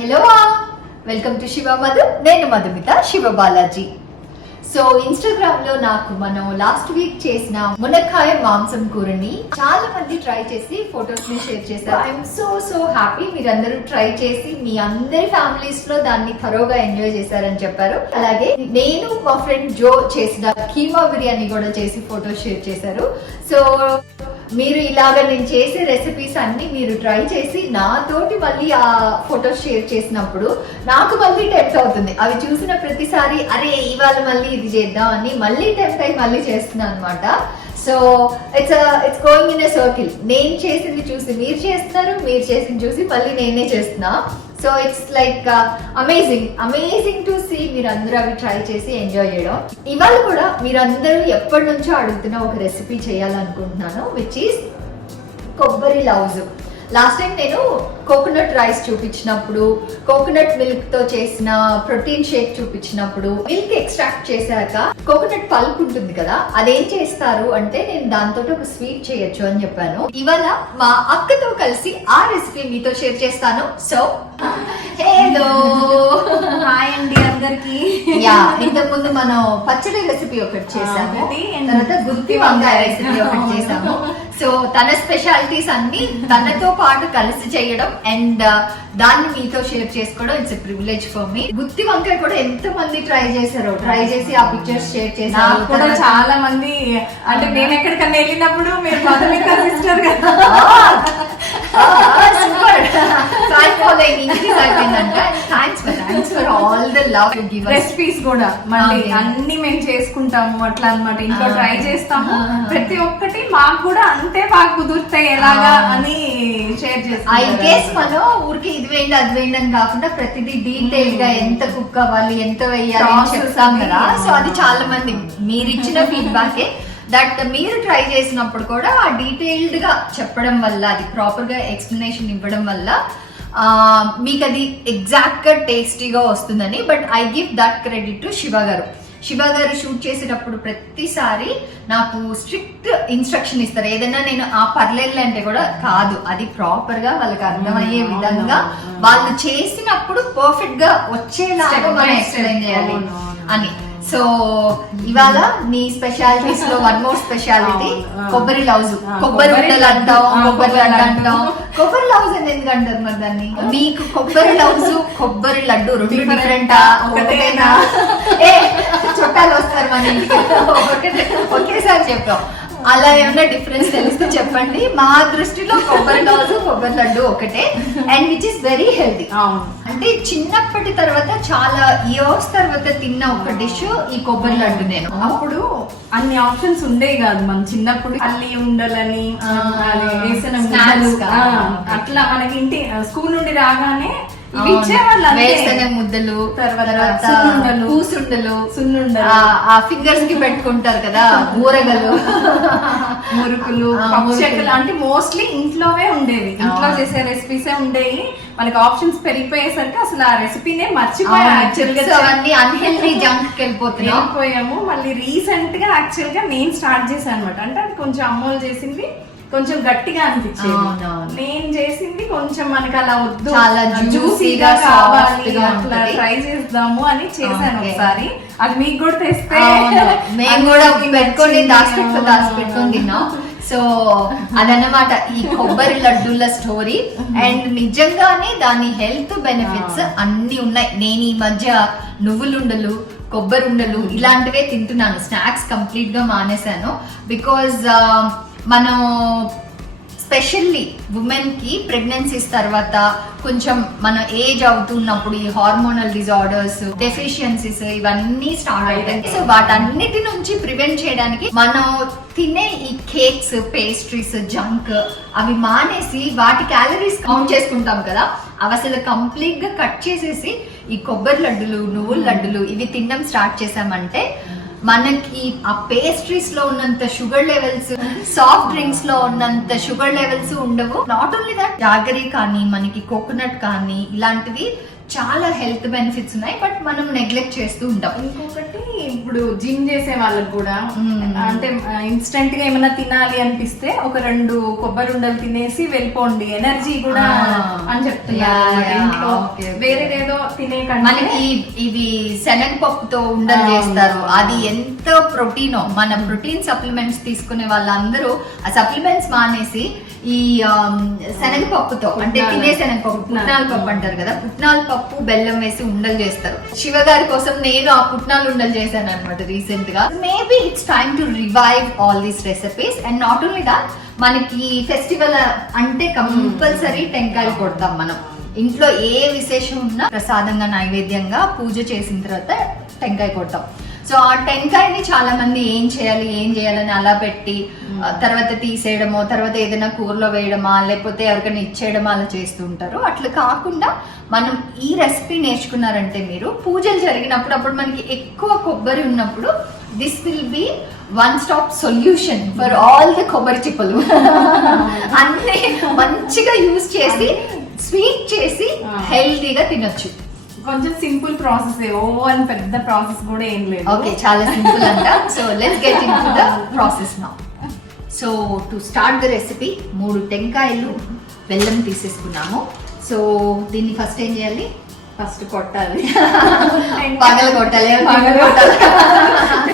Hello welcome to Shiva Madhu నేను Madhumita Shiva Balaji so ఇన్స్టాగ్రామ్లో నాకు మనం లాస్ట్ వీక్ చేసిన మునక్కాయ మాంసం కూరని చాలా మంది ట్రై చేసి ఫొటోస్ని షేర్ చేశారు. ఐఎమ్ సో సో హ్యాపీ మీరందరూ ట్రై చేసి మీ అందరి ఫ్యామిలీస్లో దాన్ని థరోగా ఎంజాయ్ చేశారని చెప్పారు. అలాగే నేను మా ఫ్రెండ్ జో చేసిన కీమా బిర్యానీ కూడా చేసి ఫొటోస్ షేర్ చేశారు. సో మీరు ఇలాగ నేను చేసే రెసిపీస్ అన్ని మీరు ట్రై చేసి నాతోటి మళ్ళీ ఆ ఫొటోస్ షేర్ చేసినప్పుడు నాకు మళ్ళీ టెంప్ట్ అవుతుంది. అవి చూసిన ప్రతిసారి అరే ఇవాళ మళ్ళీ ఇది చేద్దాం అని మళ్ళీ టెంప్ట్ అయి మళ్ళీ చేస్తున్నాను అనమాట so it's it's going in a circle నేను చేసింది చూసి మీరు చేస్తున్నారు మీరు చేసింది చూసి మళ్ళీ నేనే చేస్తున్నా. So it's like amazing amazing to see మీరందరూ అవి ట్రై చేసి ఎంజాయ్ చేయడం. ఇవాళ కూడా మీరందరూ ఎప్పటి నుంచో అడుగుతున్న ఒక రెసిపీ చేయాలనుకుంటున్నాను విచ్ ఈస్ కొబ్బరి లౌజు. లాస్ట్ టైం నేను కోకోనట్ రైస్ చూపించినప్పుడు కోకోనట్ మిల్క్తో చేసిన ప్రోటీన్ షేక్ చూపించినప్పుడు మిల్క్ ఎక్స్ట్రాక్ట్ చేశాక కోకోనట్ పల్ప్ ఉంటుంది కదా అదేం చేస్తారు అంటే నేను దాంతో ఒక స్వీట్ చేయొచ్చు అని చెప్పాను. ఇవాళ మా అక్కతో కలిసి ఆ రెసిపీ మీతో షేర్ చేస్తాను. సో హలో హాయ్ అండి అందరికి. యా ఇంతకు ముందు మనం పచ్చడి రెసిపీ ఒకటి చేసాము తర్వాత గుత్తి వంకాయ రెసిపీ ఒకటి చేసాము సో తన స్పెషాలిటీస్ అన్ని తనతో పాటు కలిసి చేయడం అండ్ దాన్ని మీతో షేర్ చేసుకోవడం ఇట్స్ ప్రివిలేజ్ ఫర్ మీ గుత్తి వంకాయ కూడా ఎంత మంది ట్రై చేశారో ట్రై చేసి ఆ పిక్చర్స్ షేర్ చేశారు. కూడా చాలా మంది అంటే నేను ఎక్కడికన్నా వెళ్ళినప్పుడు మీరు కదా సూపర్ us. రెసిపీస్ కూడా మళ్ళీ. అన్ని మేము చేసుకుంటాము అట్లా అన్నమాట. ఇంట్లో. ట్రై చేస్తాము. ప్రతి ఒక్కటి మాకు కూడా అంతే బాగా కుదురుతాయి ఎలాగా. అని షేర్ ఐ చేస్తాం గెస్ మనం ఊరికి ఇది వేయండి అది వేయండి అని కాకుండా ప్రతిదీ డీటెయిల్గా ఎంత కుక్ అవ్వాలి ఎంత వేయాలి అని చెప్తాం. కదా. సో అది చాలా మంది మీరు ఇచ్చిన ఫీడ్బ్యాక్. దట్ మీరు ట్రై చేసినప్పుడు కూడా ఆ డీటెయిల్డ్గా చెప్పడం వల్ల అది ప్రాపర్గా ఎక్స్ప్లెనేషన్ ఇవ్వడం వల్ల మీకు అది ఎగ్జాక్ట్గా టేస్టీగా వస్తుందని. But I give that credit to Shiva garu. Shiva garu shoot చేసేటప్పుడు ప్రతిసారి నాకు స్ట్రిక్ట్ ఇన్స్ట్రక్షన్ ఇస్తారు ఏదైనా నేను ఆ పర్లేదు అంటే కూడా కాదు అది ప్రాపర్గా వాళ్ళకి అర్థమయ్యే విధంగా. వాళ్ళు చేసినప్పుడు పర్ఫెక్ట్గా వచ్చేలాగా మనం. ఎక్స్ప్లెయిన్ చేయాలి. అని సో ఇవాళ నీ స్పెషాలిటీస్లో వన్ మోర్ స్పెషాలిటీ. కొబ్బరి లౌజ్. కొబ్బరి ఉండలు అంటాం కొబ్బరి లడ్డు. అంటాం. కొబ్బరి లౌజ్ అని ఎందుకు అంటారు మరి దాన్ని? మీకు కొబ్బరి లౌజ్ కొబ్బరి లడ్డు రెండు డిఫరెంట్? ఒకటేనా? ఏ చుట్టాలు వస్తారు మన ఇంటికి. ఒకటే ఒకేసారి చెప్పాం అలా ఏమైనా డిఫరెన్స్ తెలిస్తే చెప్పండి. మా దృష్టిలో కొబ్బరి లౌజ్ కొబ్బరి లడ్డు ఒకటే. And which is very healthy అవును. అంటే చిన్నప్పటి తర్వాత చాలా ఇయర్స్ తర్వాత తిన్న ఒక డిష్ ఈ కొబ్బరి లడ్డు నేను. అప్పుడు అన్ని ఆప్షన్స్ ఉండేవి కాదు. మన చిన్నప్పుడు అల్లి ఉండలని వేసిన అట్లా మనకి ఇంటి స్కూల్ నుండి రాగానే ఇవి. ఇచ్చేవాళ్ళు. వేరుశనగ ముద్దలు తర్వాత సున్నుండలు. పూసుండలు సున్నుండలు. ఆ- ఫింగర్స్కి పెట్టుకుంటారు కదా ఊరగలు మురుకులు మురుకులు. అంటే మోస్ట్లీ ఇంట్లోవే ఉండేవి ఇంట్లో. చేసే రెసిపీసే ఉండేవి మనకి ఆప్షన్స్ పెరిగిపోయేసరికి అసలు ఆ రెసిపీనే మర్చిపోయా యాక్చువల్గా అవన్నీ అన్హెల్దీ జంక్ వెళ్ళిపోతున్నాం వెళ్ళిపోయాము మళ్ళీ రీసెంట్గా యాక్చువల్గా నేను స్టార్ట్ చేశాను అనమాట అంటే అది కొంచెం అమ్మోలు చేసింది కొంచెం గట్టిగా అనిపించేది. నేను చేసింది కొంచెం మనకి అలా వద్దు. చాలా జ్యూసీగా కావాలి అట్లా. ట్రై చేద్దాము అని చేశాను. ఒకసారి. అది మీకు కూడా తెస్తే. మేము కూడా పెట్టుకొని. దాచిపెట్టుకొని దాచిపెట్టుకొని తిన్నాం. సో అదన్నమాట ఈ కొబ్బరి లడ్డూల స్టోరీ అండ్ నిజంగానే దాని హెల్త్ బెనిఫిట్స్ అన్ని ఉన్నాయి. నేను ఈ మధ్య నువ్వులుండలు కొబ్బరి ఉండలు ఇలాంటివే తింటున్నాను. స్నాక్స్ కంప్లీట్గా మానేశాను. బికాజ్ మనం స్పెషల్లీ ఉమెన్కి ప్రెగ్నెన్సీస్ తర్వాత కొంచెం మన ఏజ్ అవుతున్నప్పుడు ఈ హార్మోనల్ డిజార్డర్స్ డెఫిషియన్సీస్ ఇవన్నీ స్టార్ట్ అవుతాయి. సో వాటన్నిటి నుంచి ప్రివెంట్ చేయడానికి మనం తినే ఈ కేక్స్ పేస్ట్రీస్ జంక్ అవి మానేసి వాటి క్యాలరీస్ కౌంట్ చేసుకుంటాం కదా. అవి అసలు కంప్లీట్గా కట్ చేసేసి ఈ కొబ్బరి లడ్డులు నువ్వుల లడ్డులు ఇవి తినడం స్టార్ట్ చేసామంటే మనకి ఆ పేస్ట్రీస్లో ఉన్నంత షుగర్ లెవెల్స్ సాఫ్ట్ డ్రింక్స్లో ఉన్నంత షుగర్ లెవెల్స్ ఉండవు. నాట్ ఓన్లీ దట్ జాగరీ కానీ మనకి కోకోనట్ కానీ ఇలాంటివి చాలా హెల్త్ బెనిఫిట్స్ ఉన్నాయి బట్ మనం నెగ్లెక్ట్ చేస్తూ ఉంటాం ఇంకొకటి ఇప్పుడు జిమ్ చేసే వాళ్ళకి కూడా. అంటే ఇన్స్టెంట్గా ఏమైనా తినాలి అనిపిస్తే ఒక రెండు కొబ్బరి ఉండలు తినేసి వెళ్ళిపోండి ఎనర్జీ కూడా. అని చెప్తున్నారు. వేరేదేదో తినే మనకి ఇవి శనగపప్పుతో ఉండలు చేస్తారు. అది ఎంతో ప్రోటీన్ మన ప్రోటీన్ సప్లిమెంట్స్ తీసుకునే వాళ్ళందరూ ఆ సప్లిమెంట్స్ మానేసి ఈ శనగపప్పుతో అంటే. తినే శనగపప్పు పుట్నాల పప్పు అంటారు కదా పుట్నాల పప్పు పప్పు బెల్లం వేసి ఉండలు చేస్తారు. శివ గారి కోసం నేను ఆ పుట్నాలు ఉండలు చేశాను అనమాట రీసెంట్గా maybe it's time to revive all these recipes and not only that మనకి ఫెస్టివల్ అంటే కంపల్సరీ టెంకాయలు కొడతాం మనం. ఇంట్లో ఏ విశేషం ఉన్నా ప్రసాదంగా నైవేద్యంగా పూజ చేసిన తర్వాత టెంకాయ కొడతాం. సో ఆ టెంకాయని చాలా మంది ఏం చేయాలి ఏం చేయాలని అలా పెట్టి తర్వాత తీసేయడమో తర్వాత ఏదైనా కూరలో వేయడమా లేకపోతే ఎవరికైనా ఇచ్చేయడమా అలా చేస్తూ ఉంటారు. అట్లా కాకుండా మనం ఈ రెసిపీ నేర్చుకున్నారంటే మీరు పూజలు జరిగినప్పుడు అప్పుడు మనకి ఎక్కువ కొబ్బరి ఉన్నప్పుడు this will be one stop solution for all the కొబ్బరి చిప్పలు. అన్ని మంచిగా యూజ్ చేసి స్వీట్ చేసి. హెల్తీగా తినొచ్చు. కొంచెం సింపుల్ ప్రాసెస్ ఓ అని పెద్ద ప్రాసెస్ కూడా ఏం లేదు. ఓకే చాలా సింపుల్ అంట. So let's get into the process now so to start the recipe మూడు టెంకాయలు బెల్లం తీసేసుకున్నాము. సో దీన్ని ఫస్ట్ ఏం చేయాలి? ఫస్ట్ కొట్టాలి. పగల కొట్టాలి. పగల కొట్టాలి?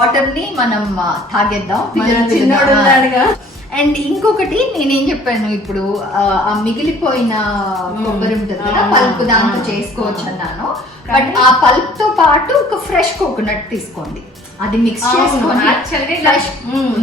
వాటర్ని మనం తాగేద్దాం. చిన్నోడు. అండ్ ఇంకొకటి నేనేం చెప్పాను ఇప్పుడు ఆ, మిగిలిపోయిన కొబ్బరి ఉంటుంది కదా పల్ప్ దాంతో చేసుకోవచ్చు. అన్నాను. బట్ ఆ పల్ప్తో పాటు ఒక ఫ్రెష్ కోకోనట్ తీసుకోండి. అది మిక్స్ చేసుకొని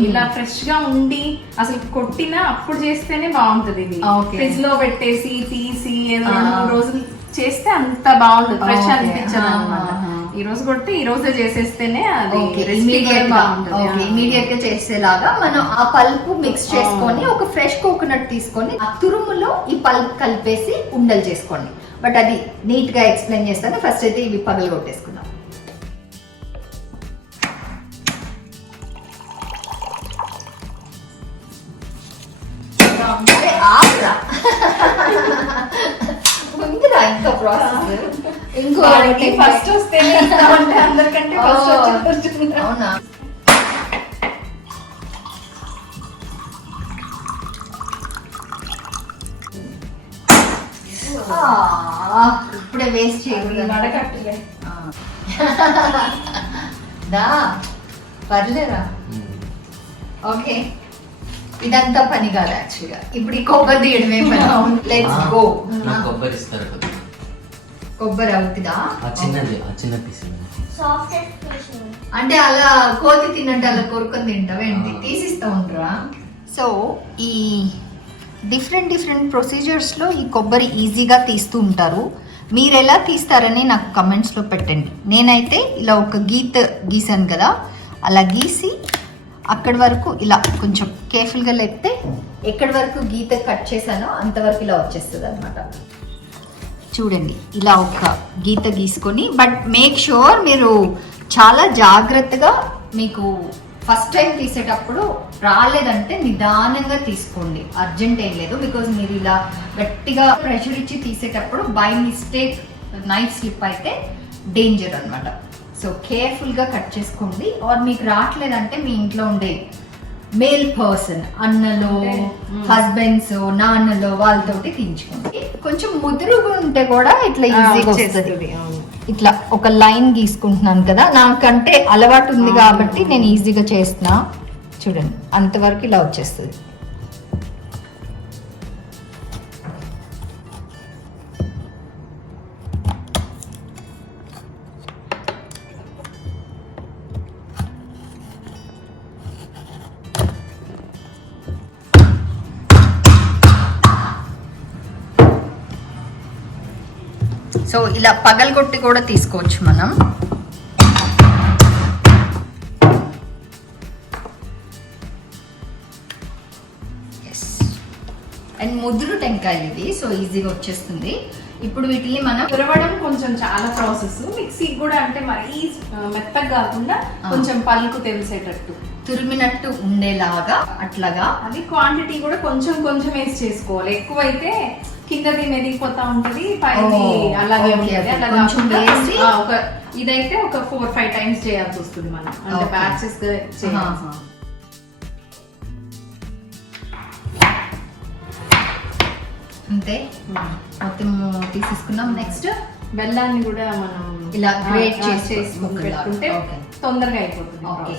ఇలా ఫ్రెష్గా ఉండి అసలు కొట్టినా అప్పుడు చేస్తేనే బాగుంటది ఇది. ఫ్రిడ్జ్లో పెట్టేసి తీసి ఏదో మూడు రోజులు చేస్తే అంత బాగుంటుంది ఫ్రెష్. అనిపించదు అనమాట. ఈ రోజు కొట్టి ఈ రోజే చేసేస్తేనే అది ఇమీడియట్గా ఆ. ఇమీడియట్గా చేసేలాగా మనం ఆ పల్ప్ మిక్స్ చేసుకొని ఒక ఫ్రెష్ కోకోనట్ తీసుకొని ఆ తురుములో ఈ పల్ప్ కలిపేసి ఉండలు చేసుకోండి. బట్ అది నీట్గా ఎక్స్ప్లెయిన్ చేస్తాను. ఫస్ట్ అయితే ఇవి పగలు కొట్టేసుకుందాం. ఆపురా. ఉందిరా ఇంకా ప్రాసెస్ ఇంకో ఫస్ట్ అందరికంటే వచ్చి అవునా? ఇప్పుడే వేస్ట్ చేయకూడదు. వడకట్టులే ఆ. దా పర్లేరా ఓకే. ఇదంతా పని కాదు యాక్చువల్గా ఇప్పుడు ఈ కొబ్బరి తీయడమే పని. లెట్స్ గో కొబ్బరి ఇస్తారు. కొబ్బరి అవుతుందా? ఆ చిన్నది ఆ చిన్న పీస్. అంటే అలా కోతి తిన్నట్టు అలా కొరుకొని తింటావేంటి. తీసిస్తా ఉంటారా సో ఈ డిఫరెంట్ డిఫరెంట్ ప్రొసీజర్స్లో ఈ కొబ్బరి ఈజీగా తీస్తూ ఉంటారు. మీరు ఎలా తీస్తారని నాకు కమెంట్స్లో పెట్టండి. నేనైతే ఇలా ఒక గీత గీసాను కదా అలా గీసి అక్కడి వరకు ఇలా కొంచెం కేర్ఫుల్గా లేపితే ఎక్కడి వరకు గీత కట్ చేశానో అంతవరకు ఇలా వచ్చేస్తుంది అనమాట చూడండి. ఇలా ఒక గీత గీసుకొని బట్ మేక్ షూర్ మీరు చాలా జాగ్రత్తగా మీకు ఫస్ట్ టైం తీసేటప్పుడు రాలేదంటే నిదానంగా తీసుకోండి. అర్జెంట్ ఏం లేదు. బికాజ్ మీరు ఇలా గట్టిగా ప్రెషర్ ఇచ్చి తీసేటప్పుడు బై మిస్టేక్ నైఫ్ స్లిప్ అయితే డేంజర్ అనమాట సో కేర్ఫుల్గా కట్ చేసుకోండి. ఆర్ మీకు రావట్లేదంటే మీ ఇంట్లో ఉండే మేల్ పర్సన్ అన్నలో. హస్బెండ్స్ నాన్నలో వాళ్ళతోటి తీయించుకోండి కొంచెం ముదురుగా ఉంటే కూడా ఇట్లా ఈజీగా వస్తుంది. ఇట్లా ఒక లైన్ గీసుకుంటున్నాను కదా నాకంటే అలవాటు ఉంది. కాబట్టి నేను ఈజీగా చేస్తున్నా. చూడండి అంతవరకు ఇలా వచ్చేస్తుంది. ఇలా పగలగొట్టి కూడా తీసుకోవచ్చు మనం. అండ్ ముద్దులు టెంకాయలు ఇది సో ఈజీగా వచ్చేస్తుంది. ఇప్పుడు వీటిని మనం తురవడం కొంచెం చాలా ప్రాసెస్ మిక్సీ కూడా అంటే మరీ మెత్తగా కాకుండా. కొంచెం పలుకు తెలిసేటట్టు తురిమినట్టు ఉండేలాగా అట్లాగా అది క్వాంటిటీ కూడా కొంచెం కొంచెం వేసి చేసుకోవాలి ఎక్కువైతే కింద తినేదిపోతా ఉంటది పైన అలాగే. అలా వేసి- ఆ, ఒక ఇదైతే ఒక ఫోర్ ఫైవ్ టైమ్స్ చేయాల్సి వస్తుంది మనం అంటే. బ్యాచెస్. అంతే మొత్తం తీసేసుకున్నాం నెక్స్ట్ బెల్లాన్ని కూడా మనం ఇలా ఆ, చేసి. పెట్టుకుంటే. తొందరగా అయిపోతుంది ఓకే.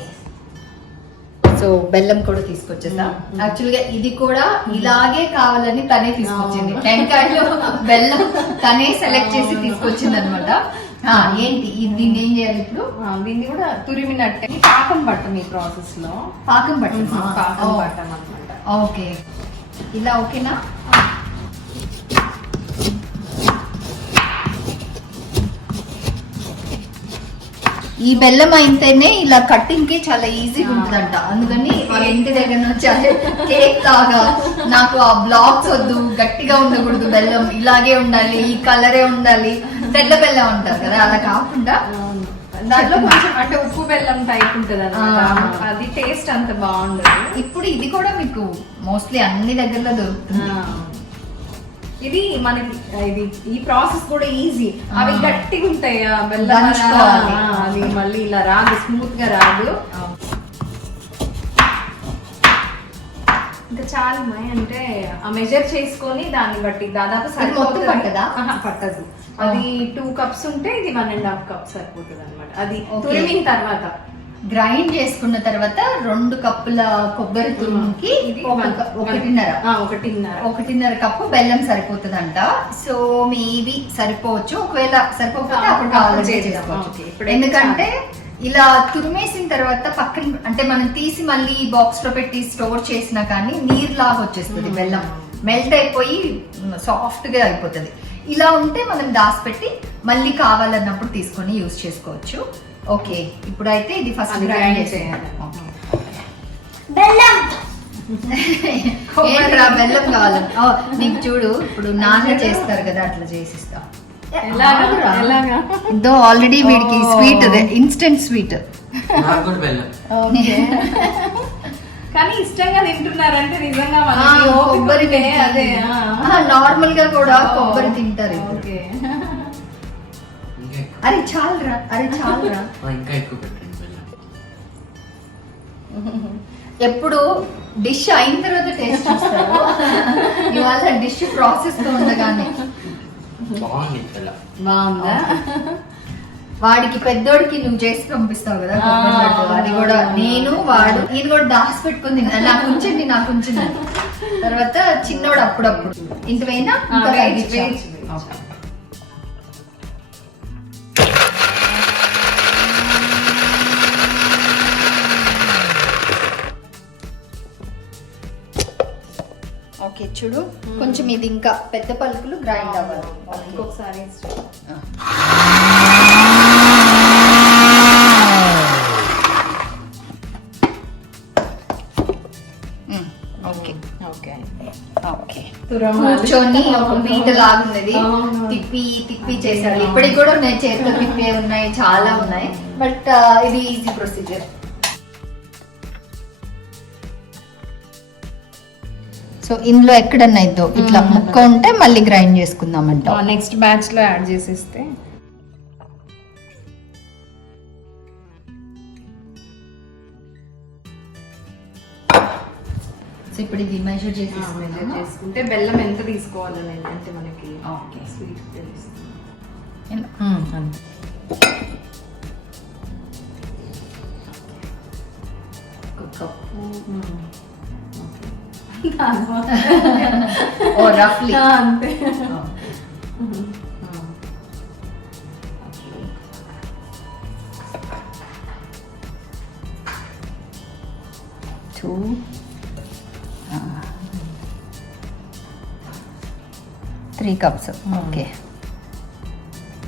సో బెల్లం కూడా తీసుకొచ్చేసా మ్మ్. యాక్చువల్గా ఇది కూడా ఇలాగే కావాలని తనే తీసుకొచ్చింది. టెంకాయలు బెల్లం తనే సెలెక్ట్ చేసి తీసుకొచ్చింది అనమాట ఏంటి? దీన్ని ఏం చేయాలి ఇప్పుడు? దీన్ని కూడా తురిమినట్టే. పాకం పట్టం ఈ ప్రాసెస్లో. పాకం పట్టు పాకం పట్టం అనమాట ఓకే. ఇలా ఓకేనా? ఈ బెల్లం అయితేనే ఇలా కట్టింగ్కి చాలా ఈజీగా ఉంటుందంట. అందుకని వాళ్ళ ఇంటి దగ్గర నుంచి కేక్ లాగా నాకు ఆ బ్లాక్స్ వద్దు గట్టిగా ఉండకూడదు బెల్లం ఇలాగే ఉండాలి ఈ కలరే ఉండాలి. తెల్ల బెల్లం అంటారు కదా అలా కాకుండా దాంట్లో కొంచెం అంటే ఉప్పు బెల్లం టైప్ ఉంటది. అది టేస్ట్ అంత బాగుండదు. ఇప్పుడు ఇది కూడా మీకు మోస్ట్లీ అన్ని దగ్గరలో దొరుకుతుంది. ఇది మనకి ఇది ఈ ప్రాసెస్ కూడా ఈజీ. అవి. గట్టిగా ఉంటాయి బెల్లం అది మళ్ళీ ఇలా రాదు స్మూత్గా రాదు. ఇంకా చాలు మై అంటే ఆ మెజర్ చేసుకొని దాన్ని బట్టి దాదాపు సరిపోతుంది. పట్టదా? పట్టదు. అది టూ కప్స్ ఉంటే ఇది వన్ అండ్ హాఫ్ కప్ సరిపోతుంది అనమాట అది. తురిమిన తర్వాత. గ్రైండ్ చేసుకున్న తర్వాత రెండు కప్పుల కొబ్బరి తురుముకి ఒకటిన్నర. ఒకటిన్నర. ఒకటిన్నర కప్పు బెల్లం సరిపోతుందంట. So maybe సరిపోవచ్చు. ఒకవేళ సరిపోకపోతే అప్పుడు. చేసుకోవచ్చు. ఎందుకంటే ఇలా తురిమేసిన తర్వాత పక్కన అంటే మనం తీసి మళ్ళీ బాక్స్లో పెట్టి స్టోర్ చేసినా కానీ నీరు లాగా వచ్చేస్తుంది. బెల్లం. మెల్ట్ అయిపోయి సాఫ్ట్గా అయిపోతుంది. ఇలా ఉంటే మనం దాచిపెట్టి మళ్ళీ కావాలన్నప్పుడు తీసుకొని యూజ్ చేసుకోవచ్చు. ఓకే ఇప్పుడైతే ఇది ఫస్ట్ అది గ్రైండ్ చేయాలి. ఏంట్రా బెల్లం! కావాలి. ఓ, నీకు చూడు ఇప్పుడు నాన్న చేస్తారు కదా అట్లా చేసిస్తా. ఆల్రెడీ వీడికి. స్వీట్ ఇన్స్టెంట్ స్వీట్ బెల్లం. కానీ ఇష్టంగా తింటున్నారంటే నిజంగా కొబ్బరి అదే ఆ. నార్మల్గా కూడా. కొబ్బరి తింటారు. అరే చాలురా అరే చాలురా. ఇంకా ఎక్కువ పెట్టండి ఎప్పుడు డిష్ అయిన తర్వాత టేస్ట్ చూస్తారు ఇవాళ డిష్ ప్రాసెస్తో ఉండగానే. బాగుంది వాడికి పెద్దోడికి నువ్వు చేసి పంపిస్తావు కదా. అది కూడా. నేను వాడు ఈయన కూడా దాచి పెట్టుకుని తిన్నాడు. నాకు ఉంచండి నాకు ఉంచండి తర్వాత చిన్నోడు అప్పుడప్పుడు. ఇంతవైనా చూడు కొంచెం ఇది ఇంకా పెద్ద పలుకులు గ్రైండ్ అవ్వాలి. ఓకే. ఇంకొకసారి మ్మ్. ఓకే. ఓకే. ఓకే. తురమాలి. కూర్చొని ఒక పీట లాగున్నది. తిప్పి తిప్పి చేశాడు ఇప్పటికి కూడా ఉన్నాయి. చేతిలో తిప్పే ఉన్నాయి. చాలా ఉన్నాయి. బట్ ఇది ఈజీ ప్రొసీజర్ సో ఇందులో ఎక్కడన్నా ఇద్దో ఇట్లా. ముక్క ఉంటే మళ్ళీ గ్రైండ్ చేసుకుందామంట నెక్స్ట్ బ్యాచ్లో యాడ్ చేసేస్తే. సో ఇప్పుడు ఇది మెజర్ మెజర్ చేసి చేసుకుంటే బెల్లం ఎంత తీసుకోవాలని అంటే మనకి ఓకే. స్వీట్ తెలుస్తుంది. ఓ రఫ్లీ అంతే two three cups okay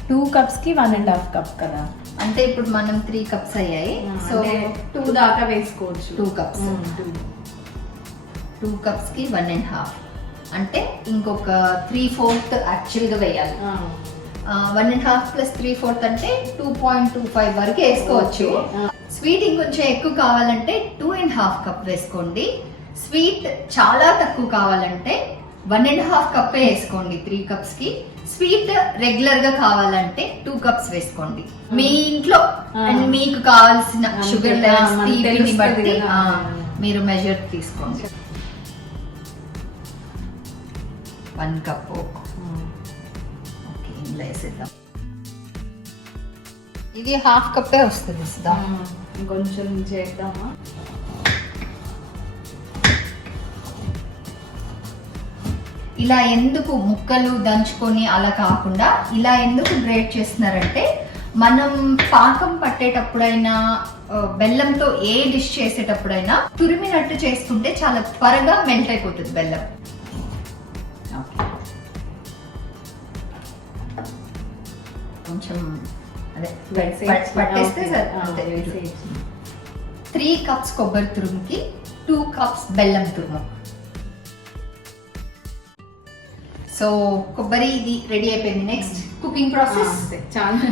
two కప్స్కి one and half cup కదా. అంటే ఇప్పుడు మనం త్రీ కప్స్ అయ్యాయి. సో సో టూ దాకా వేసుకోవచ్చు. Two cups. టూ టూ కప్స్కి వన్ అండ్ హాఫ్ అంటే ఇంకొక త్రీ ఫోర్త్ యాక్చువల్గా వేయాలి. One and half plus three fourth అంటే టూ పాయింట్ టూ ఫైవ్ వరకు వేసుకోవచ్చు. స్వీట్ ఇంకొంచెం ఎక్కువ కావాలంటే టూ అండ్ హాఫ్ కప్ వేసుకోండి. స్వీట్ చాలా తక్కువ కావాలంటే వన్ అండ్ హాఫ్ కప్పే వేసుకోండి త్రీ కప్స్కి. స్వీట్ రెగ్యులర్గా కావాలంటే టూ కప్స్ వేసుకోండి. మీ ఇంట్లో. అండ్ మీకు కావాల్సిన షుగర్ లెవెల్స్ బట్టి మీరు మెజర్ తీసుకోండి. వన్ కప్ ఓకే ఇందులో వేసేద్దాం. ఇది హాఫ్ కప్పే వస్తుంది సుధా. ఇంకొంచెం చేద్దామా? ఇలా ఎందుకు ముక్కలు దంచుకొని అలా కాకుండా ఇలా ఎందుకు గ్రేట్ చేస్తున్నారంటే మనం పాకం పట్టేటప్పుడైనా బెల్లంతో ఏ డిష్ చేసేటప్పుడైనా తురిమినట్టు చేసుకుంటే చాలా త్వరగా మెల్ట్ అయిపోతుంది బెల్లం. కొంచెం అదే పట్టేస్తే సరే అంతే. త్రీ కప్స్ కొబ్బరి తురుముకి టూ కప్స్ బెల్లం తురుము. సో కొబ్బరి ఇది రెడీ అయిపోయింది. నెక్స్ట్ కుకింగ్ ప్రాసెస్ చాలా.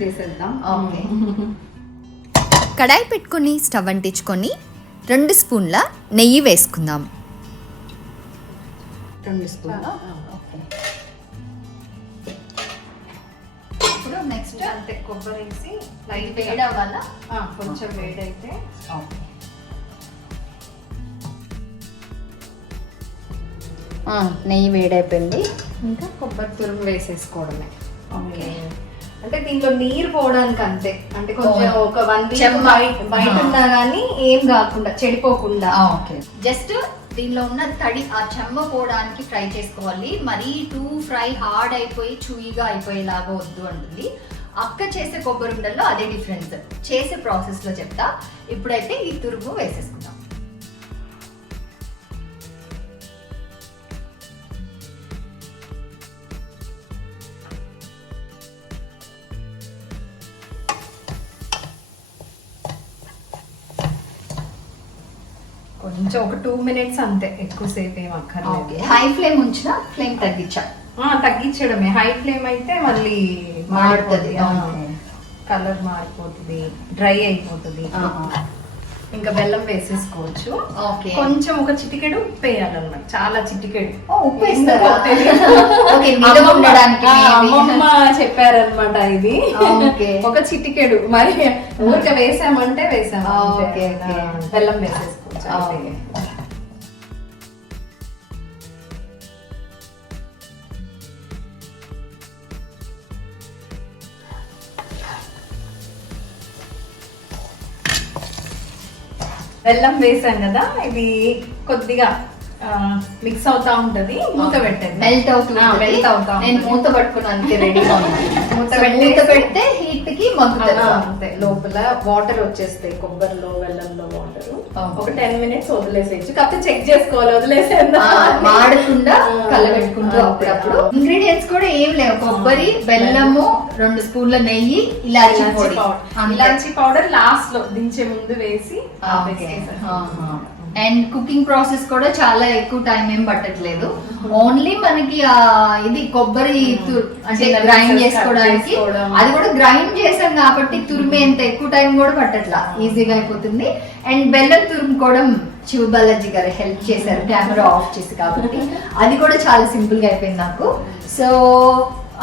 చేసేద్దాం. ఓకే. కడాయి పెట్టుకొని స్టవ్ అంటించుకొని రెండు స్పూన్ల నెయ్యి వేసుకుందాం. రెండు స్పూన్ అంతే కొబ్బరి వేసి లైట్ వేడి అవ్వాలా కొంచెం వేడైతే నెయ్యి వేడైపోయింది. ఇంకా కొబ్బరి తురుము వేసేసుకోవడమే. ఓకే. అంటే దీంట్లో నీరు పోవడానికి అంతే. అంటే కొంచెం. ఒక వన్ వీక్. బయట. ఉన్నా కానీ ఏం కాకుండా చెడిపోకుండా. ఓకే. జస్ట్ దీనిలో ఉన్న తడి ఆ చెమ్మ పోవడానికి ఫ్రై చేసుకోవాలి. మరీ టూ ఫ్రై హార్డ్ అయిపోయి చూయిగా అయిపోయేలాగా వద్దు అంటుంది. అక్క చేసే కొబ్బరి ఉండల్లో అదే డిఫరెన్స్. చేసే ప్రాసెస్లో చెప్తా. ఇప్పుడైతే ఈ తురుము వేసేసుకుందాం. కొంచెం ఒక టూ మినిట్స్ అంతే. ఎక్కువసేపు ఏం అక్కర్లేదు. హై ఫ్లేమ్ ఉంచిన ఫ్లేమ్ తగ్గించా? ఆ, తగ్గించడమే. హై ఫ్లేమ్ అయితే మళ్ళీ మాడుతుంది కలర్ మారిపోతుంది డ్రై అయిపోతుంది. ఇంకా బెల్లం వేసేసుకోవచ్చు. ఓకే. కొంచెం ఒక చిటికెడు ఉప్పు వేయాలన్నమాట చాలా చిటికెడు. ఉప్పు వేస్తారా? అమ్మమ్మ- చెప్పారనమాట ఇది. ఓకే. ఒక చిటికెడు. మరి ఊరికే వేసామంటే వేసాము బెల్లం వేసేసుకోవచ్చు. బెల్లం వేసాం కదా ఇది కొద్దిగా మిక్స్ అవుతా ఉంటది మూత పెట్టండి మెల్ట్ అవుతుంది melt అవుతా నేను. మూత పట్టుకున్నానికి రెడీగా మూత మూత పెడితే హీట్కి మగ్గుతుంది లోపల వాటర్ వచ్చేస్తాయి కొబ్బరిలో బెల్లంలో వాటర్. ఒక టెన్ మినిట్స్ వదిలేసేయచ్చు. కాకపోతే చెక్ చేసుకోవాలి వదిలేసేద్దాం. ఆ, మాడకుండా కలబెట్టుకుంటూ అప్పుడప్పుడు. ఇంగ్రీడియంట్స్ కూడా ఏం లేవు. కొబ్బరి బెల్లము రెండు స్పూన్ల నెయ్యి ఇలాచి ఇలాచీ పొడి. పౌడర్. ఇలాచీ పౌడర్ లాస్ట్లో దించే ముందు వేసి అండ్ కుకింగ్ ప్రాసెస్ కూడా చాలా ఎక్కువ టైం ఏం పట్టట్లేదు. ఓన్లీ మనకి ఆ ఇది కొబ్బరి అంటే గ్రైండ్ చేసుకోవడానికి చేసుకోవడం. అది కూడా గ్రైండ్ చేసాం కాబట్టి తురిమే ఎంత ఎక్కువ టైం కూడా పట్టట్లా. ఈజీగా అయిపోతుంది. అండ్ బెల్లం తురుముకోవడం శివ బాలాజీ గారు హెల్ప్ చేశారు. కెమెరా ఆఫ్ చేసి కాబట్టి. అది కూడా చాలా సింపుల్గా అయిపోయింది నాకు. సో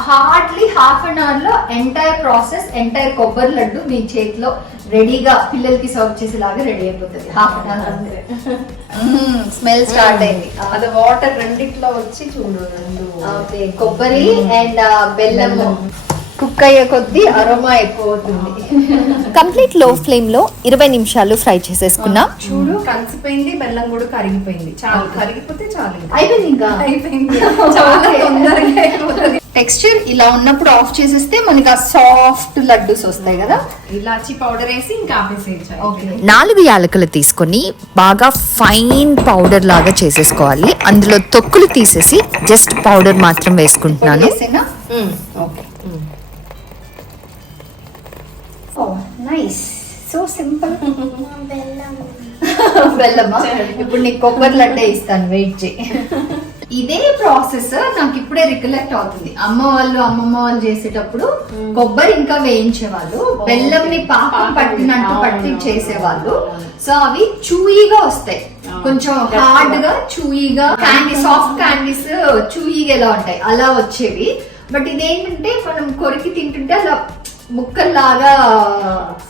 హార్డ్లీ హాఫ్ అన్ అవర్లో ఎంటైర్ ప్రాసెస్ ఎంటైర్ కొబ్బరి లడ్డు మీ చేతిలో రెడీగా పిల్లలకి సర్వ్ చేసేలాగా రెడీ అయిపోతుంది. Half an hour smell start అయింది. అది వాటర్ రెండిట్లో వచ్చి చూడు రెండు ఓకే కొబ్బరి అండ్ బెల్లము. కుక్ అయ్యే కొద్దీ అరోమా ఎక్కువ అవుతుంది కంప్లీట్లో ఫ్లేమ్లో ఇరవై నిమిషాలు ఫ్రై చేసేసుకున్నాం. చూడు కలిసిపోయింది బెల్లం కూడా కరిగిపోయింది. చాలు కరిగిపోతే చాలు. అయిపోయింది ఇంకా. అయిపోయింది? చాలా తొందరగా అయిపోతుంది. టెక్స్చర్ ఇలా ఉన్నప్పుడు ఆఫ్ చేసేస్తే మనకి ఆ సాఫ్ట్ లడ్డూస్ వస్తాయి కదా? ఇలాచి పౌడర్ వేసి ఇంకా ఆపేసేయచ్చు. నాలుగు యాలకులు తీసుకొని బాగా ఫైన్ పౌడర్ లాగా చేసేసుకోవాలి. అందులో తొక్కులు తీసేసి జస్ట్ పౌడర్ మాత్రం వేసుకుంటున్నాను. ఓకే. నైస్ సో సింపుల్ బెల్లమా. ఇప్పుడు నీకు కొబ్బరి లడ్డే ఇస్తాను వెయిట్ చేయి ఇదే ప్రాసెస్ నాకు ఇప్పుడే రికలెక్ట్ అవుతుంది. అమ్మ వాళ్ళు అమ్మమ్మ వాళ్ళు చేసేటప్పుడు కొబ్బరి ఇంకా వేయించేవాళ్ళు బెల్లంని పాకం పాకం పట్టినట్టు పట్టి చేసేవాళ్ళు. సో అవి చూయిగా వస్తాయి. కొంచెం. హార్డ్గా చూయిగా క్యాండీ సాఫ్ట్ క్యాండీస్ చూయిగా ఎలా ఉంటాయి అలా వచ్చేవి. బట్ ఇదేంటంటే మనం కొరికి తింటుంటే అలా ముక్కల్లాగా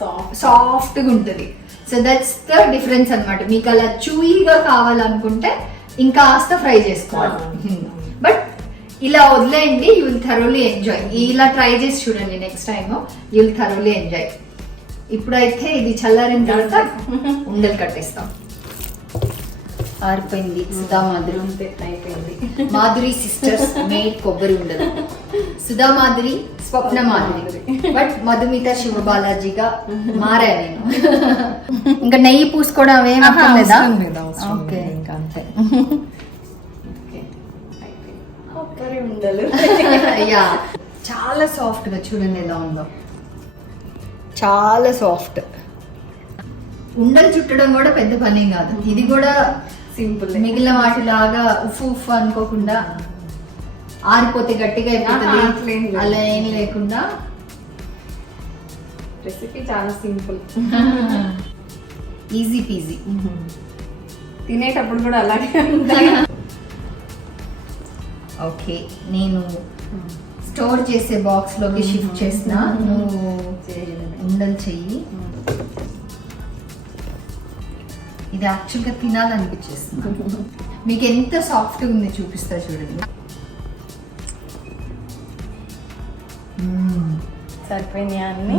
Soft. సాఫ్ట్గా ఉంటుంది. సో దట్స్ ద డిఫరెన్స్ అన్నమాట. మీకు అలా చూయిగా కావాలనుకుంటే ఇంకా కాస్త ఫ్రై చేసుకోవాలి. బట్ ఇలా వదిలేయండి యూ విల్ థరోలీ ఎంజాయ్ ఇలా ట్రై చేసి చూడండి next time you will thoroughly enjoy ఇప్పుడైతే ఇది చల్లారిన తర్వాత ఉండలు కట్టేస్తాం. ఆరిపోయింది సుధా మాధురి. అయిపోయింది. మాధురి సిస్టర్స్ మేడ్ కొబ్బరి ఉండదు సుధా మాధురి స్వప్న మాధురి బట్ మధుమిత శివ బాలాజీగా మారా నేను. ఇంకా నెయ్యి పూసుకోవడం అవసరం లేదు, ఓకే ఇంకా అంతే. కొబ్బరి ఉండలు. యా చాలా సాఫ్ట్గా చూడండి ఎలా ఉందో. చాలా సాఫ్ట్ ఉండలు చుట్టడం కూడా పెద్ద పని కాదు. ఇది కూడా సింపుల్ మిగిలిన వాటిలాగా ఉఫ్ ఉఫ్ అనుకోకుండా ఆరిపోతే గట్టిగా అయిపోతుంది. అలా ఏం లేకుండా. రెసిపీ చాలా సింపుల్. ఈజీ పీజీ తినేటప్పుడు కూడా అలాగే ఓకే నేను స్టోర్ చేసే బాక్స్లోకి షిఫ్ట్ చేసిన. నువ్వు ఉండలు చెయ్యి. ఇది యాక్చువల్గా తినాలనిపించేస్తుంది మీకు ఎంత సాఫ్ట్ ఉంది చూపిస్తా చూడండి. సరిపోయినాయా అన్ని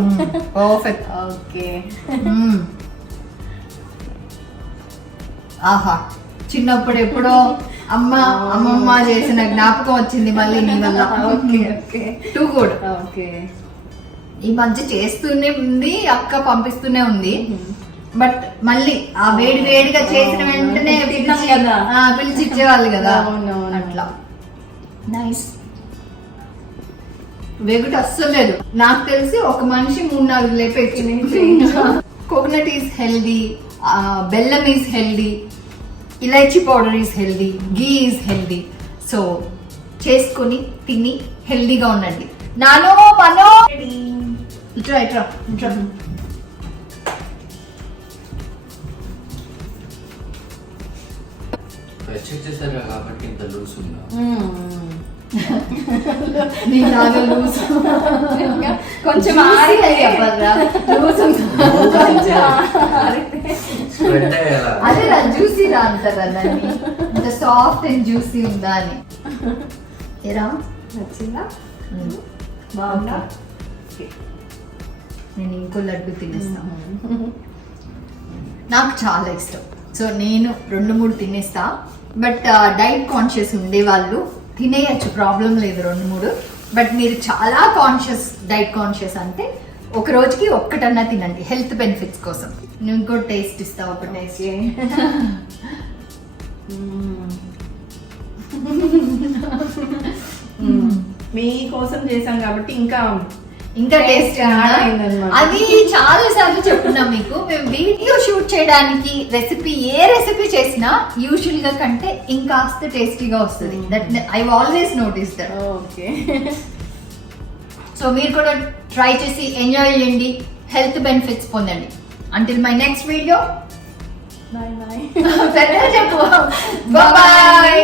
పర్ఫెక్ట్ ఓకే ఆహా చిన్నప్పుడు ఎప్పుడో అమ్మ అమ్మమ్మ చేసిన జ్ఞాపకం వచ్చింది మళ్ళీ నీ వల్ల. ఓకే టూ గుడ్ ఓకే ఈ మధ్య చేస్తూనే ఉంది అక్క పంపిస్తూనే ఉంది. బట్ మళ్ళీ ఆ వేడి వేడిగా చేసిన వెంటనే పిలిచి ఇచ్చేవాళ్ళు కదా. అట్లా. నైస్ వెగుట అస్సలు లేదు. నాకు తెలిసి ఒక మనిషి మూడు నాలుగు లేపేసి కోకోనట్ ఈజ్ హెల్దీ బెల్లం is healthy elaichi powder is healthy ghee is healthy so చేసుకొని తిని హెల్దీగా ఉండండి. నానో మనో! ఇట్రా ఇట్రా ఇట్రా. చెక్ చేశారు కాబట్టి ఇంత లూస్ ఉందా కొంచెం అదే రా జ్యూసీ రా అంటారా దాన్ని ఇంత సాఫ్ట్ అండ్ జ్యూసీ ఉందా అని. ఏరా? నచ్చిందా. బాగుందా. నేను ఇంకో లడ్డు తినేస్తాను నాకు చాలా ఇష్టం. సో నేను రెండు మూడు తినేస్తా. బట్ డైట్ కాన్షియస్ ఉండే వాళ్ళు తినేయచ్చు ప్రాబ్లం లేదు రెండు మూడు. బట్ మీరు చాలా కాన్షియస్ డైట్ కాన్షియస్ అంటే ఒక రోజుకి ఒక్కటన్నా తినండి హెల్త్ బెనిఫిట్స్ కోసం. నువ్వు ఇంకో టేస్ట్ ఇస్తావు ఒక టేస్ట్ మీకోసం చేశాం కాబట్టి ఇంకా ఇంకా టేస్ట్. అది చాలా సార్లు చెప్తున్నా మీకు. మేము వీడియో షూట్ చేయడానికి రెసిపీ ఏ రెసిపీ చేసినా యూజువల్గా కంటే ఇంకాస్త టేస్టీగా వస్తుంది. That I always notice that okay. So మీరు కూడా ట్రై చేసి ఎంజాయ్ చేయండి. హెల్త్ బెనిఫిట్స్ పొందండి. Until my next video bye bye చెప్పు. బాయ్